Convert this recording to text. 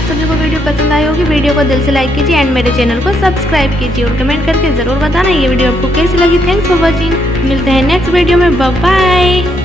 आप सभी को वीडियो पसंद आई होगी। वीडियो को दिल से लाइक कीजिए एंड मेरे चैनल को सब्सक्राइब कीजिए और कमेंट करके ज़रूर बताना ये वीडियो आपको कैसी लगी। Thanks for watching. मिलते हैं नेक्स्ट वीडियो में। Bye bye.